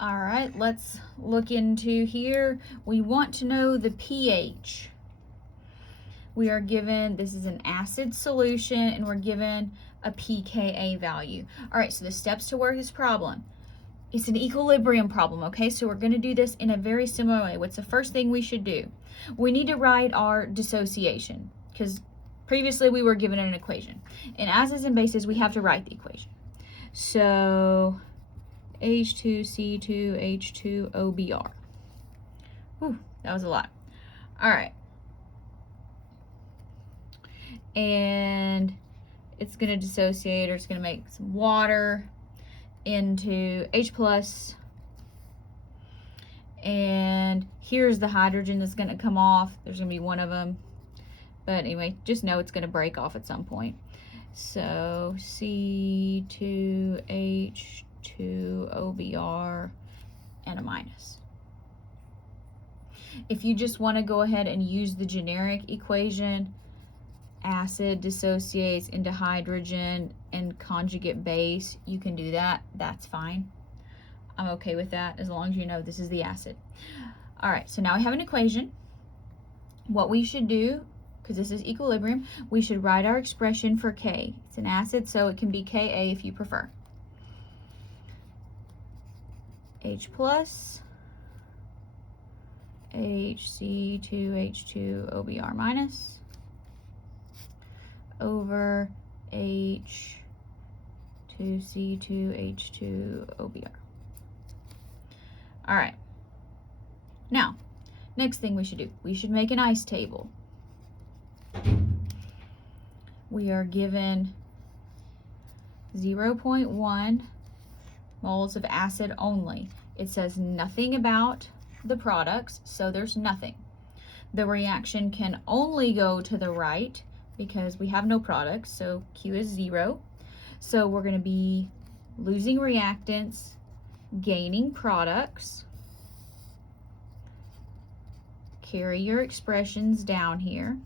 All right, let's look into here. We want to know the pH. We are given, this is an acid solution, and we're given a pKa value. All right, so the steps to work this problem. It's an equilibrium problem, okay? So we're going to do this in a very similar way. What's the first thing we should do? We need to write our dissociation, because previously we were given an equation. In acids and bases, we have to write the equation. So H2C2H2OBr. Whew, that was a lot. All right. And it's going to dissociate, or it's going to make some water into H+. And here's the hydrogen that's going to come off. There's going to be one of them. But anyway, just know it's going to break off at some point. So C2H2OBr and a minus. If you just want to go ahead and use the generic equation, acid dissociates into hydrogen and conjugate base, you can do that. That's fine. I'm okay with that as long as you know this is the acid. All right, so now we have an equation. What we should do, because this is equilibrium, we should write our expression for K. It's an acid, so it can be Ka if you prefer. H plus HC2H2OBr minus over H2C2H2OBr. All right. Now, next thing we should do, we should make an ice table. We are given 0.1 moles of acid only. It says nothing about the products, so there's nothing. The reaction can only go to the right because we have no products, so Q is 0. So we're going to be losing reactants, gaining products. Carry your expressions down here.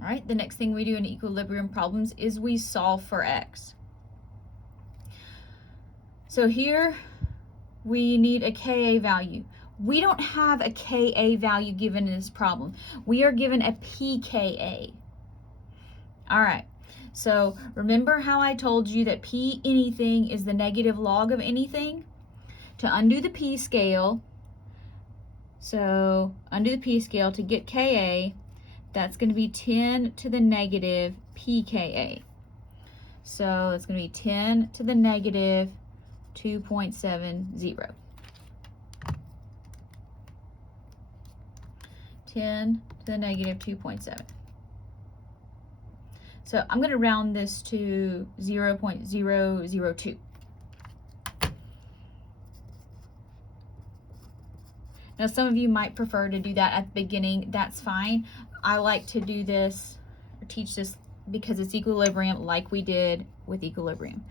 All right, the next thing we do in equilibrium problems is we solve for X. So here we need a Ka value. We don't have a Ka value given in this problem. We are given a pKa. All right, so remember how I told you that P anything is the negative log of anything? To undo the P scale, so undo the P scale to get Ka, that's going to be 10 to the negative pKa. So it's going to be 10 to the negative 2.70. 10 to the negative 2.7. So I'm going to round this to 0.002. Now some of you might prefer to do that at the beginning. That's fine. I like to do this or teach this because it's equilibrium like we did with equilibrium.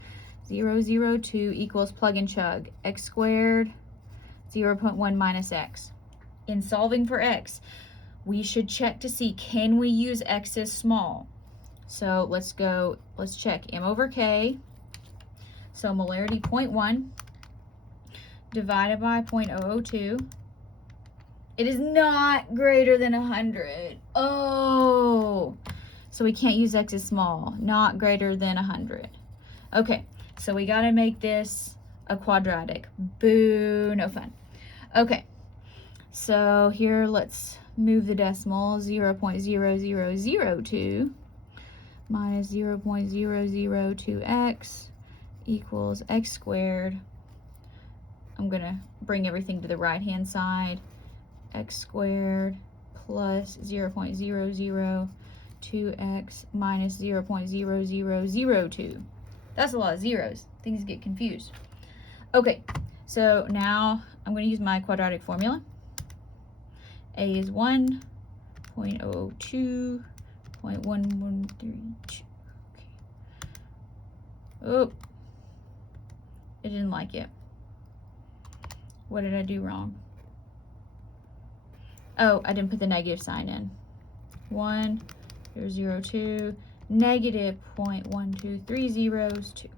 0.002 equals plug and chug. X squared 0.1 minus x. In solving for x, we should check to see, can we use x as small? So let's check M over K. So molarity 0.1 divided by 0.002. It is not greater than 100. Oh, so we can't use x as small, not greater than 100. Okay, so we gotta make this a quadratic. Boo, no fun. Okay, so here let's move the decimal. 0.0002 minus 0.002x equals x squared. I'm gonna bring everything to the right hand side. X squared plus 0.002x minus 0.0002. That's a lot of zeros. Things get confused. Okay, so now I'm going to use my quadratic formula. A is 1, 0.002, 0.1132. Okay. Oh, it didn't like it. What did I do wrong? Oh, I didn't put the negative sign in. 1, 0.02, negative 0.12302.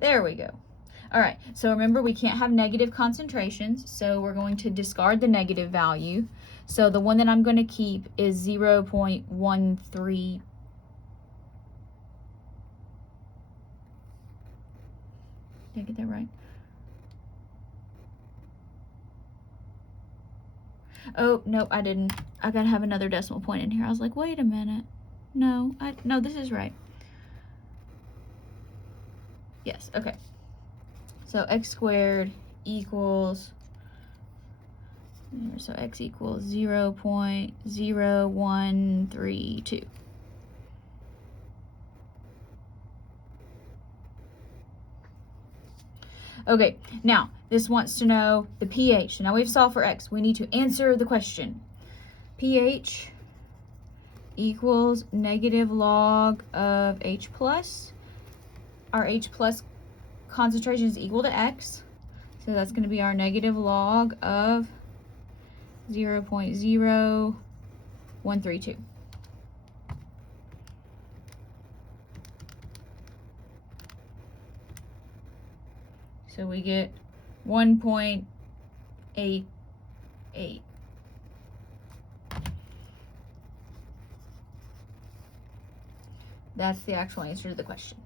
There we go. All right, so remember we can't have negative concentrations, so we're going to discard the negative value. So the one that I'm going to keep is 0.13. Did I get that right? Oh, nope, I didn't. I gotta have another decimal point in here. I was like, wait a minute. No, no, this is right. Yes, okay. So x squared equals, so x equals 0.0132. Okay, now this wants to know the pH. Now we've solved for x. We need to answer the question. pH equals negative log of H plus. Our H plus concentration is equal to x. So that's going to be our negative log of 0.0132. So we get 1.88. That's the actual answer to the question.